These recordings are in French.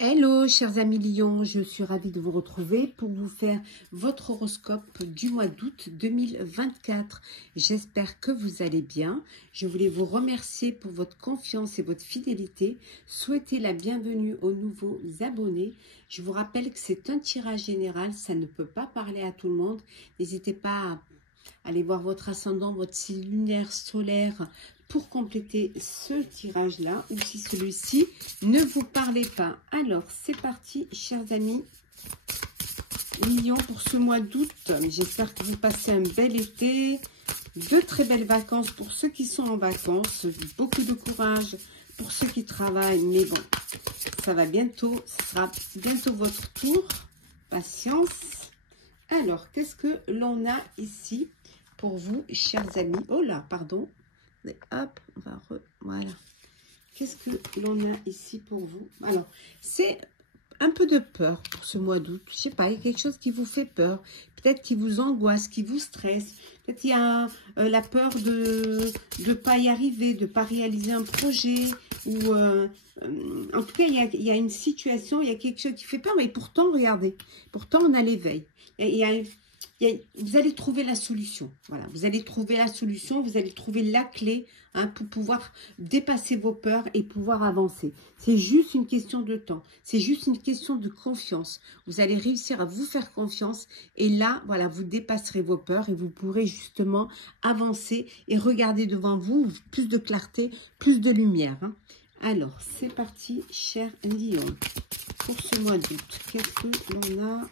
Hello chers amis Lion, je suis ravie de vous retrouver pour vous faire votre horoscope du mois d'août 2024. J'espère que vous allez bien. Je voulais vous remercier pour votre confiance et votre fidélité. Souhaiter la bienvenue aux nouveaux abonnés. Je vous rappelle que c'est un tirage général, ça ne peut pas parler à tout le monde. N'hésitez pas à aller voir votre ascendant, votre signe lunaire, solaire pour compléter ce tirage-là, ou si celui-ci ne vous parlait pas. Alors, c'est parti, chers amis Lion, pour ce mois d'août. J'espère que vous passez un bel été, de très belles vacances pour ceux qui sont en vacances, beaucoup de courage pour ceux qui travaillent, mais bon, ça va bientôt, ce sera bientôt votre tour, patience. Alors, qu'est-ce que l'on a ici pour vous, chers amis? Oh là, pardon. Hop, on va voilà. Qu'est-ce que l'on a ici pour vous? Alors, c'est un peu de peur pour ce mois d'août. Je sais pas, il y a quelque chose qui vous fait peur. Peut-être qui vous angoisse, qui vous stresse. Peut-être il y a la peur de ne pas y arriver, de ne pas réaliser un projet. Ou en tout cas, il y a une situation, il y a quelque chose qui fait peur. Mais pourtant, regardez, pourtant on a l'éveil. Vous allez trouver la solution. Voilà, vous allez trouver la solution, vous allez trouver la clé pour pouvoir dépasser vos peurs et pouvoir avancer. C'est juste une question de temps. C'est juste une question de confiance. Vous allez réussir à vous faire confiance et là, voilà, vous dépasserez vos peurs et vous pourrez justement avancer et regarder devant vous plus de clarté, plus de lumière. Alors, c'est parti, cher Lion. Pour ce mois d'août, qu'est-ce que l'on a?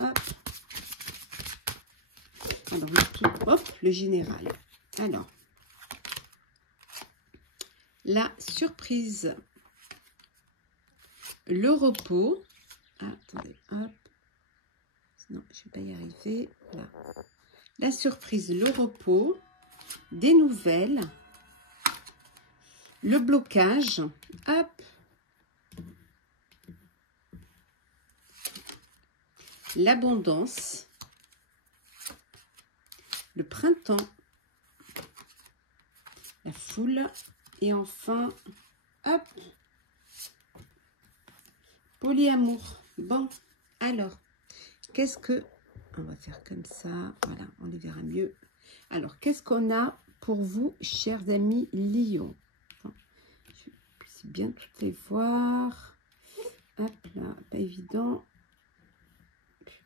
Hop. Alors, hop, le général. Alors, la surprise, le repos. Ah, attendez, hop. Non, je ne vais pas y arriver. Là. La surprise, le repos, des nouvelles, le blocage. Hop. L'abondance. Le printemps, la foule, et enfin, hop, polyamour. Bon, alors, qu'est-ce que, on va faire comme ça, voilà, on les verra mieux. Alors, qu'est-ce qu'on a pour vous, chers amis Lion? Je puisse bien toutes les voir. Hop là, pas évident.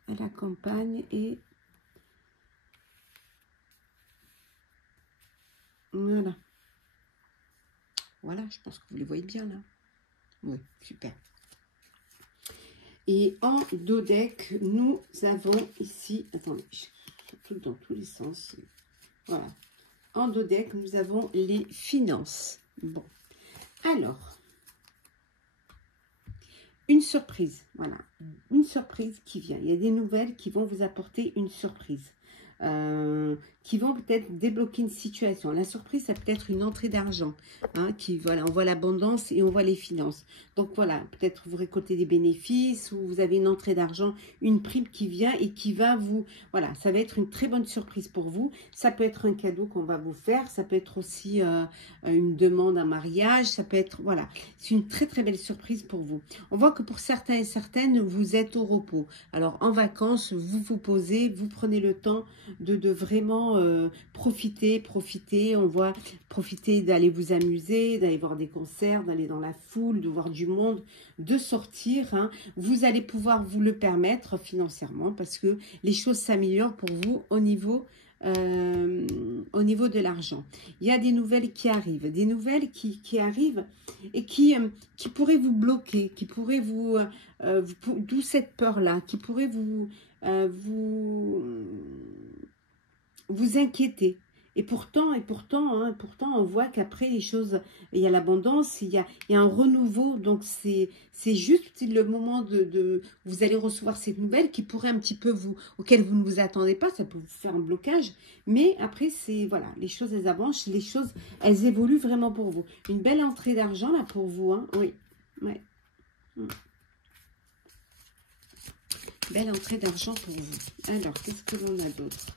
À la campagne et... Voilà. Voilà, je pense que vous les voyez bien là. Oui, super. Et en dodeck, nous avons ici... Attendez, je tout dans tous les sens. Voilà. En dodeck, nous avons les finances. Bon. Alors, une surprise. Voilà. Une surprise qui vient. Il y a des nouvelles qui vont vous apporter une surprise. Qui vont peut-être débloquer une situation. La surprise, ça peut être une entrée d'argent. Voilà, on voit l'abondance et on voit les finances. Donc voilà, peut-être vous récoltez des bénéfices ou vous avez une entrée d'argent, une prime qui vient et qui va vous... Voilà, ça va être une très bonne surprise pour vous. Ça peut être un cadeau qu'on va vous faire. Ça peut être aussi une demande, un mariage. Ça peut être... Voilà, c'est une très très belle surprise pour vous. On voit que pour certains et certaines, vous êtes au repos. Alors en vacances, vous vous posez, vous prenez le temps de vraiment profiter, on voit profiter d'aller vous amuser, d'aller voir des concerts, d'aller dans la foule, de voir du monde, de sortir, vous allez pouvoir vous le permettre financièrement parce que les choses s'améliorent pour vous au niveau de l'argent. Il y a des nouvelles qui arrivent, qui arrivent et qui pourraient vous bloquer, qui pourraient vous d'où cette peur-là, qui pourrait vous inquiéter. Et pourtant, on voit qu'après les choses, il y a l'abondance, il y a un renouveau. Donc c'est juste le moment vous allez recevoir cette nouvelle qui pourrait un petit peu auquel vous ne vous attendez pas, ça peut vous faire un blocage. Mais après, c'est voilà, les choses elles avancent, les choses elles évoluent vraiment pour vous. Une belle entrée d'argent là pour vous, oui, ouais. Belle entrée d'argent pour vous. Alors, qu'est-ce que l'on a d'autre?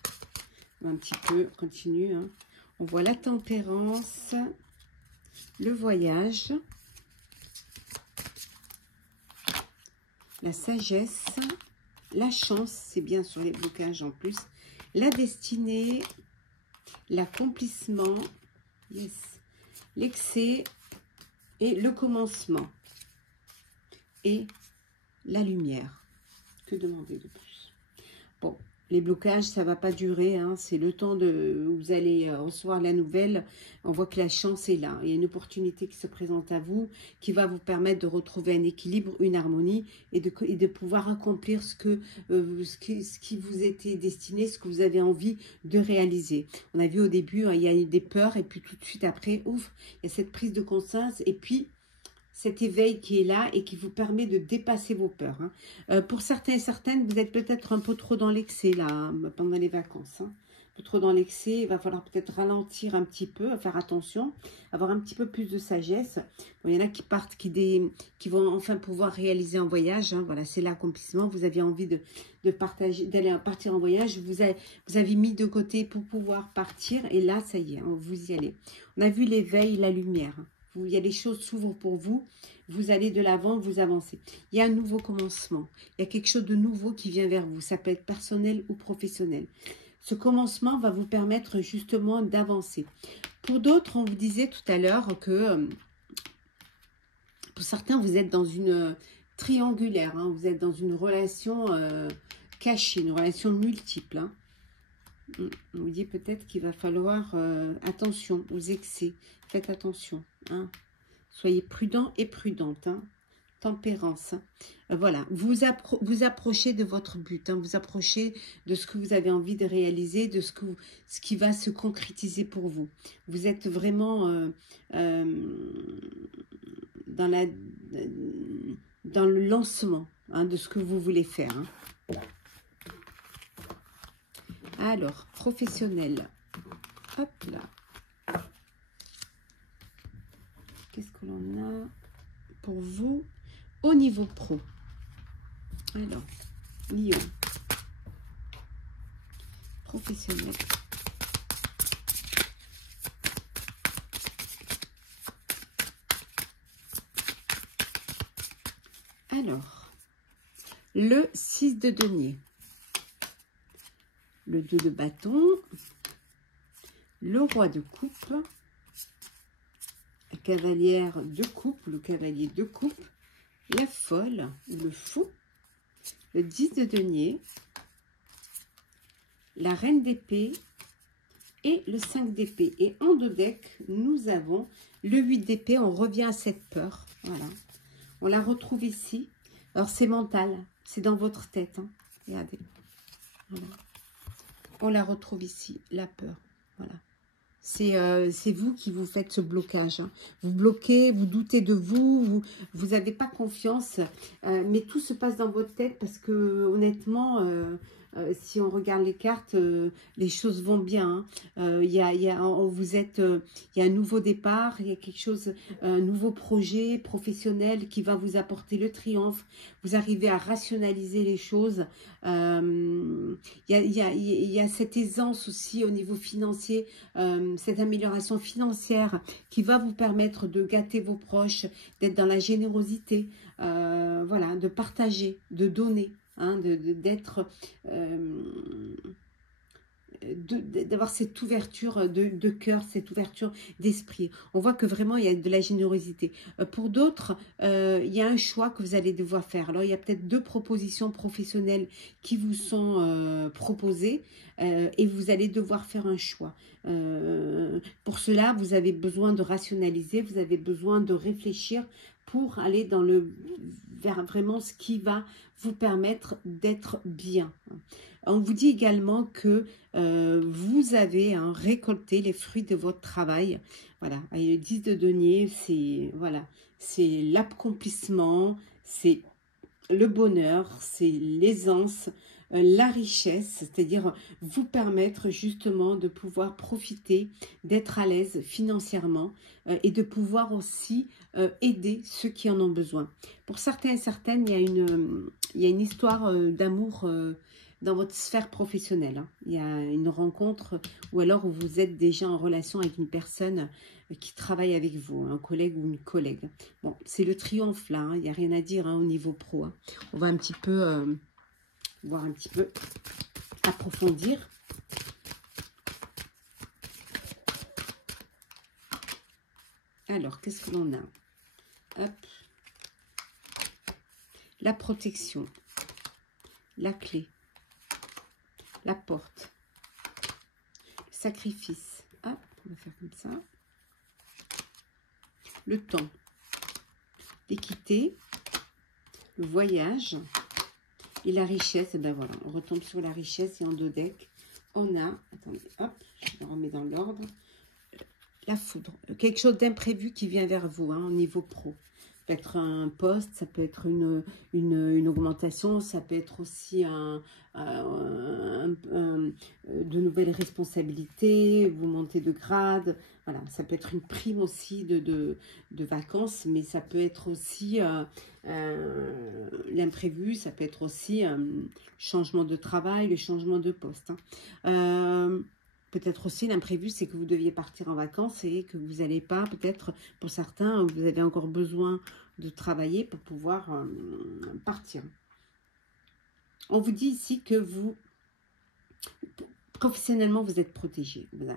Un petit peu, continue. On voit la tempérance, le voyage, la sagesse, la chance, c'est bien sur les blocages en plus, la destinée, l'accomplissement, yes, l'excès et le commencement et la lumière. Que demander de plus? Bon, les blocages, ça ne va pas durer, hein, c'est le temps de où vous allez recevoir la nouvelle. On voit que la chance est là. Il y a une opportunité qui se présente à vous, qui va vous permettre de retrouver un équilibre, une harmonie et de pouvoir accomplir ce qui vous était destiné, ce que vous avez envie de réaliser. On a vu au début, hein, il y a eu des peurs et puis tout de suite après, ouf, il y a cette prise de conscience et puis cet éveil qui est là et qui vous permet de dépasser vos peurs. Hein. Pour certains et certaines, vous êtes peut-être un peu trop dans l'excès là, hein, pendant les vacances. Hein. Un peu trop dans l'excès, il va falloir peut-être ralentir un petit peu, faire attention, avoir un petit peu plus de sagesse. Bon, il y en a qui partent, qui vont enfin pouvoir réaliser un voyage. Hein. Voilà, c'est l'accomplissement. Vous aviez envie de partager, d'aller partir en voyage. Vous avez mis de côté pour pouvoir partir. Et là, ça y est, hein, vous y allez. On a vu l'éveil, la lumière. Hein. Il y a des choses qui s'ouvrent pour vous, vous allez de l'avant, vous avancez. Il y a un nouveau commencement, il y a quelque chose de nouveau qui vient vers vous, ça peut être personnel ou professionnel. Ce commencement va vous permettre justement d'avancer. Pour d'autres, on vous disait tout à l'heure que pour certains, vous êtes dans une triangulaire, hein, vous êtes dans une relation cachée, une relation multiple. Hein. On vous dit peut-être qu'il va falloir attention aux excès. Faites attention. Hein. Soyez prudent et prudente. Hein. Tempérance. Voilà. Vous approchez de votre but. Hein. Vous approchez de ce que vous avez envie de réaliser, de ce qui va se concrétiser pour vous. Vous êtes vraiment dans le lancement, hein, de ce que vous voulez faire. Hein. Alors, professionnel. Hop là. Qu'est-ce que l'on a pour vous au niveau pro? Alors, Lion. Professionnel. Alors, le 6 de denier. Le 2 de bâton, le roi de coupe, la cavalière de coupe, le cavalier de coupe, la folle, le fou, le 10 de denier, la reine d'épée et le 5 d'épée. Et en deux decks, nous avons le 8 d'épée. On revient à cette peur. Voilà. On la retrouve ici. Alors, c'est mental. C'est dans votre tête. Hein. Regardez. Voilà. On la retrouve ici, la peur. Voilà. C'est vous qui vous faites ce blocage. Hein. Vous bloquez, vous doutez de vous, vous n'avez pas confiance. Mais tout se passe dans votre tête parce que honnêtement, si on regarde les cartes, les choses vont bien. Hein. Il y a un nouveau départ, il y a quelque chose, un nouveau projet professionnel qui va vous apporter le triomphe. Vous arrivez à rationaliser les choses. Il y a cette aisance aussi au niveau financier, cette amélioration financière qui va vous permettre de gâter vos proches, d'être dans la générosité, voilà, de partager, de donner. Hein, d'avoir cette ouverture de cœur, cette ouverture d'esprit. On voit que vraiment il y a de la générosité. Pour d'autres, il y a un choix que vous allez devoir faire. Alors il y a peut-être deux propositions professionnelles qui vous sont proposées et vous allez devoir faire un choix. Pour cela, vous avez besoin de rationaliser, vous avez besoin de réfléchir pour aller vers vraiment ce qui va vous permettre d'être bien. On vous dit également que vous avez récolté les fruits de votre travail. Voilà, et le 10 de denier, c'est l'accomplissement, c'est le bonheur, c'est l'aisance, la richesse, c'est-à-dire vous permettre justement de pouvoir profiter, d'être à l'aise financièrement et de pouvoir aussi aider ceux qui en ont besoin. Pour certains et certaines, il y a une histoire d'amour dans votre sphère professionnelle. Hein. Il y a une rencontre ou alors où vous êtes déjà en relation avec une personne qui travaille avec vous, un collègue ou une collègue. Bon, c'est le triomphe là, hein. Il n'y a rien à dire hein, au niveau pro. Hein. On va un petit peu voir un petit peu approfondir. Alors, qu'est-ce que l'on a? Hop. La protection, la clé, la porte, le sacrifice. Hop, on va faire comme ça. Le temps, l'équité, le voyage et la richesse. Et ben voilà, on retombe sur la richesse et en deux decks, on a, attendez, hop, je le remets dans l'ordre, la foudre. Quelque chose d'imprévu qui vient vers vous hein, au niveau pro. Ça peut être un poste, ça peut être une augmentation, ça peut être aussi de nouvelles responsabilités, vous montez de grade, voilà, ça peut être une prime aussi de vacances, mais ça peut être aussi l'imprévu, ça peut être aussi changement de travail, le changement de poste. Hein. Peut-être aussi l'imprévu, c'est que vous deviez partir en vacances et que vous n'allez pas, peut-être pour certains, vous avez encore besoin de travailler pour pouvoir partir. On vous dit ici que vous, professionnellement, vous êtes protégé. Voilà.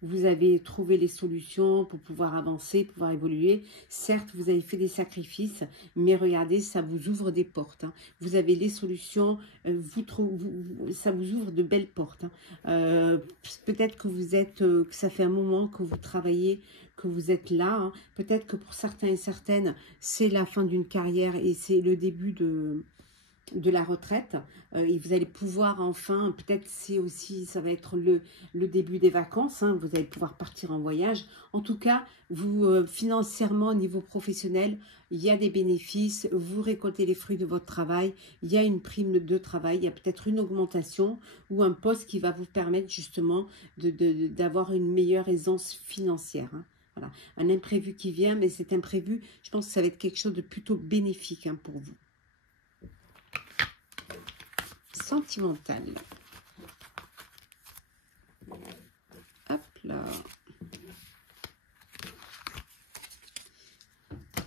Vous avez trouvé les solutions pour pouvoir avancer, pouvoir évoluer. Certes, vous avez fait des sacrifices, mais regardez, ça vous ouvre des portes. Hein. Vous avez les solutions, ça vous ouvre de belles portes. Hein. Peut-être que vous êtes, que ça fait un moment que vous travaillez, que vous êtes là. Hein. Peut-être que pour certains et certaines, c'est la fin d'une carrière et c'est le début de la retraite et vous allez pouvoir enfin, peut-être c'est aussi, ça va être le début des vacances, hein, vous allez pouvoir partir en voyage. En tout cas, vous financièrement au niveau professionnel, il y a des bénéfices, vous récoltez les fruits de votre travail, il y a une prime de travail, il y a peut-être une augmentation ou un poste qui va vous permettre justement d'avoir une meilleure aisance financière. Hein. Voilà, un imprévu qui vient, mais cet imprévu, je pense que ça va être quelque chose de plutôt bénéfique hein, pour vous. Sentimental. Hop là.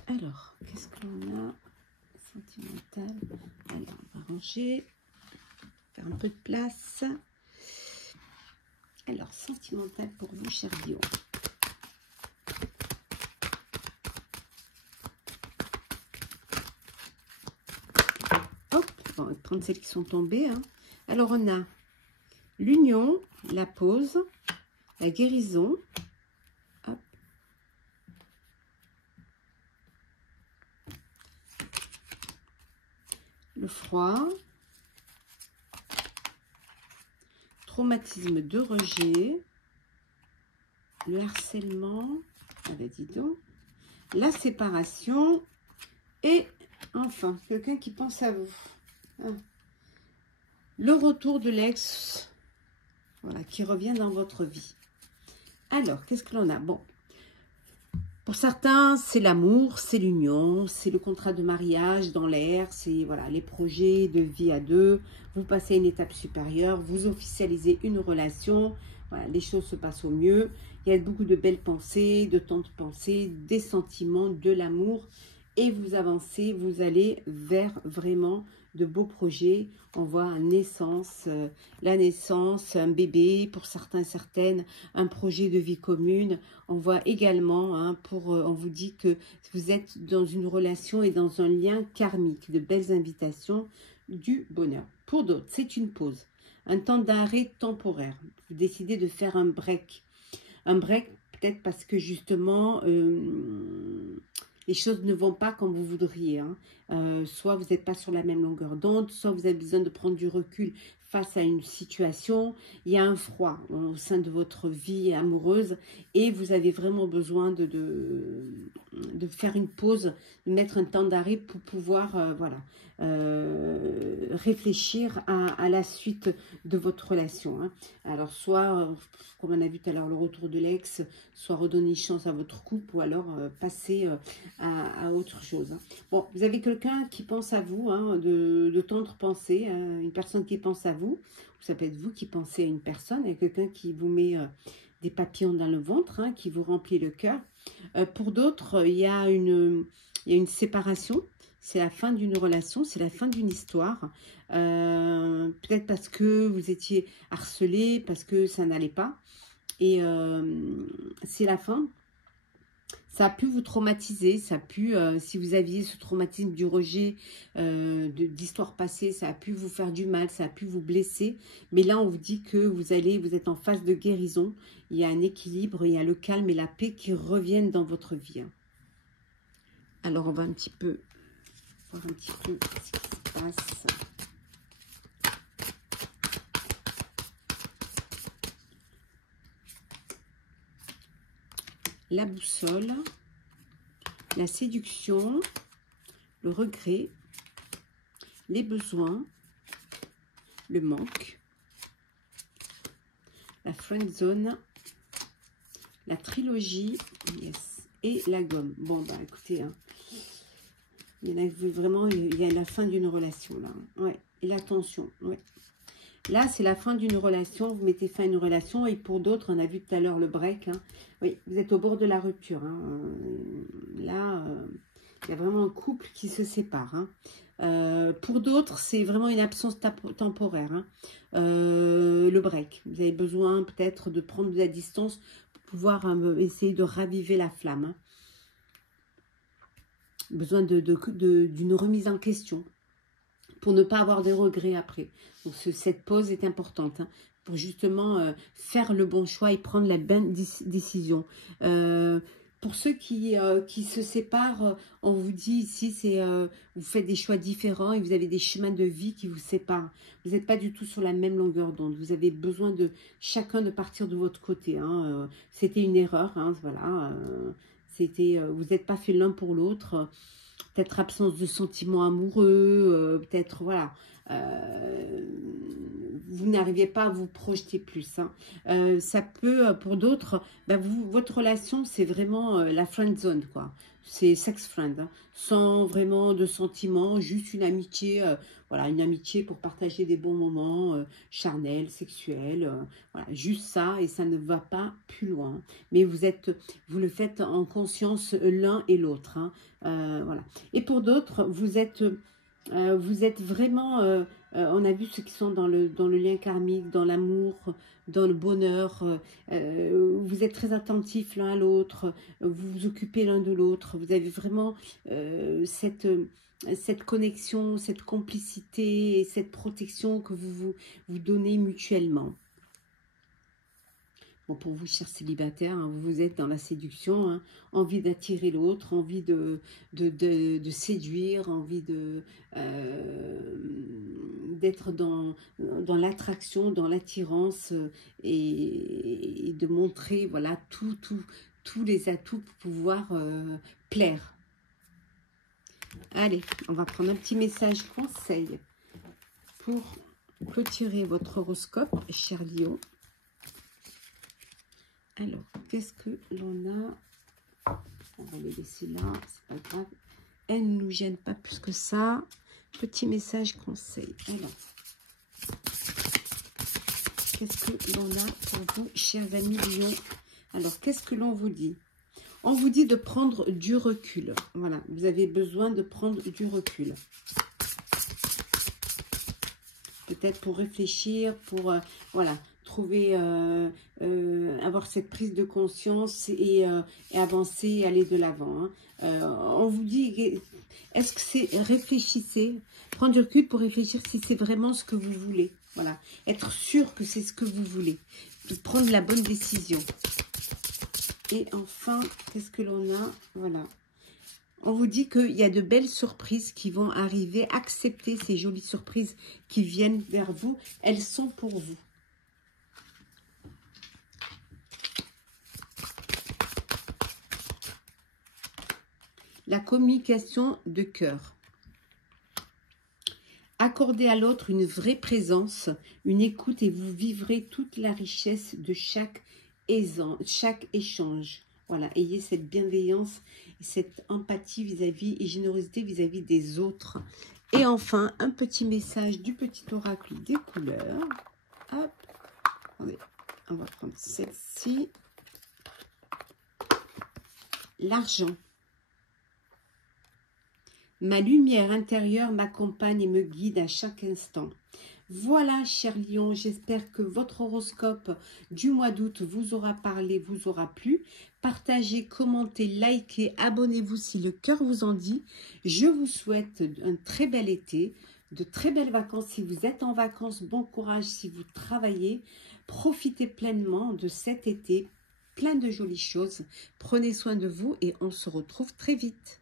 Alors, qu'est-ce que l'on a? Sentimental. Alors, on va ranger. Faire un peu de place. Alors, sentimental pour vous, cher Dio. On va prendre celles qui sont tombées. Hein. Alors, on a l'union, la pause, la guérison. Hop. Le froid. Traumatisme de rejet. Le harcèlement. Ah ben dis donc. La séparation. Et enfin, quelqu'un qui pense à vous. Le retour de l'ex, voilà, qui revient dans votre vie. Alors, qu'est-ce que l'on a? Bon, pour certains, c'est l'amour, c'est l'union, c'est le contrat de mariage dans l'air, c'est voilà, les projets de vie à deux. Vous passez à une étape supérieure, vous officialisez une relation, voilà, les choses se passent au mieux. Il y a beaucoup de belles pensées, de temps de pensée, des sentiments, de l'amour. Et vous avancez, vous allez vers vraiment de beaux projets. On voit la naissance, un bébé, pour certains, certaines, un projet de vie commune. On voit également, hein, on vous dit que vous êtes dans une relation et dans un lien karmique, de belles invitations, du bonheur. Pour d'autres, c'est une pause, un temps d'arrêt temporaire. Vous décidez de faire un break. Un break peut-être parce que justement... les choses ne vont pas comme vous voudriez. Hein. Soit vous n'êtes pas sur la même longueur d'onde, soit vous avez besoin de prendre du recul face à une situation. Il y a un froid au sein de votre vie amoureuse et vous avez vraiment besoin de faire une pause, de mettre un temps d'arrêt pour pouvoir réfléchir à la suite de votre relation. Hein. Alors soit, comme on a vu tout à l'heure, le retour de l'ex, soit redonner chance à votre couple ou alors passer à autre chose. Hein. Bon, vous avez quelqu'un qui pense à vous, hein, de tendre pensée, hein, une personne qui pense à vous. vous. Ça peut être vous qui pensez à une personne, à quelqu'un qui vous met des papillons dans le ventre, hein, qui vous remplit le cœur. Pour d'autres, il y a une séparation. C'est la fin d'une relation, c'est la fin d'une histoire. Peut-être parce que vous étiez harcelé, parce que ça n'allait pas. Et c'est la fin. Ça a pu vous traumatiser, ça a pu, si vous aviez ce traumatisme du rejet d'histoire passée, ça a pu vous faire du mal, ça a pu vous blesser. Mais là, on vous dit que vous êtes en phase de guérison. Il y a un équilibre, il y a le calme et la paix qui reviennent dans votre vie. Alors, on va un petit peu voir un petit peu ce qui se passe. La boussole, la séduction, le regret, les besoins, le manque, la friend zone, la trilogie, yes, et la gomme. Bon, bah écoutez, hein, il y en a vraiment, il y a la fin d'une relation là. Ouais, et la tension, ouais. Là, c'est la fin d'une relation, vous mettez fin à une relation, et pour d'autres, on a vu tout à l'heure le break, hein. Oui, vous êtes au bord de la rupture, hein. Là, il y a vraiment un couple qui se sépare, hein. Pour d'autres, c'est vraiment une absence temporaire, hein. Le break, vous avez besoin peut-être de prendre de la distance pour pouvoir essayer de raviver la flamme, hein. Besoin d'une remise en question, pour ne pas avoir de regrets après. Donc cette pause est importante, hein, pour justement faire le bon choix et prendre la bonne décision. Pour ceux qui se séparent, on vous dit ici, vous faites des choix différents et vous avez des chemins de vie qui vous séparent. Vous n'êtes pas du tout sur la même longueur d'onde. Vous avez besoin de chacun de partir de votre côté, hein. C'était une erreur, hein, voilà. Vous n'êtes pas fait l'un pour l'autre. Peut-être absence de sentiments amoureux, peut-être, voilà, vous n'arriviez pas à vous projeter plus, hein. Ça peut, pour d'autres, votre relation, c'est vraiment la friend zone, quoi. C'est sex friend, hein, sans vraiment de sentiments, juste une amitié, voilà, une amitié pour partager des bons moments charnels, sexuels, voilà, juste ça, et ça ne va pas plus loin. Mais vous le faites en conscience l'un et l'autre, hein. Voilà. Et pour d'autres, vous êtes vraiment, on a vu ceux qui sont dans le lien karmique, dans l'amour, dans le bonheur, vous êtes très attentifs l'un à l'autre, vous vous occupez l'un de l'autre, vous avez vraiment cette connexion, cette complicité et cette protection que vous donnez mutuellement. Bon, pour vous, chers célibataires, hein, vous êtes dans la séduction, hein, envie d'attirer l'autre, envie de séduire, envie d'être dans l'attraction, dans l'attirance et de montrer, voilà, tous les atouts pour pouvoir plaire. Allez, on va prendre un petit message conseil pour clôturer votre horoscope, cher Lion. Alors, qu'est-ce que l'on a? On va les laisser là, c'est pas grave. Elle ne nous gêne pas plus que ça. Petit message conseil. Alors, qu'est-ce que l'on a pour vous, chers amis Lion? Alors, qu'est-ce que l'on vous dit? On vous dit de prendre du recul. Voilà, vous avez besoin de prendre du recul. Peut-être pour réfléchir, pour, voilà, trouver, avoir cette prise de conscience et avancer et aller de l'avant, hein. On vous dit, est-ce que c'est, réfléchissez, prendre du recul pour réfléchir si c'est vraiment ce que vous voulez. Voilà, être sûr que c'est ce que vous voulez, de prendre la bonne décision. Et enfin, qu'est-ce que l'on a? Voilà. On vous dit qu'il y a de belles surprises qui vont arriver. Acceptez ces jolies surprises qui viennent vers vous. Elles sont pour vous. La communication de cœur. Accordez à l'autre une vraie présence, une écoute et vous vivrez toute la richesse de chaque échange. Voilà, ayez cette bienveillance et cette empathie vis-à-vis et générosité vis-à-vis des autres. Et enfin, un petit message du petit oracle des couleurs. Hop, attendez, on va prendre celle-ci. L'argent. Ma lumière intérieure m'accompagne et me guide à chaque instant. Voilà, cher Lion, j'espère que votre horoscope du mois d'août vous aura parlé, vous aura plu. Partagez, commentez, likez, abonnez-vous si le cœur vous en dit. Je vous souhaite un très bel été, de très belles vacances si vous êtes en vacances. Bon courage si vous travaillez. Profitez pleinement de cet été, plein de jolies choses. Prenez soin de vous et on se retrouve très vite.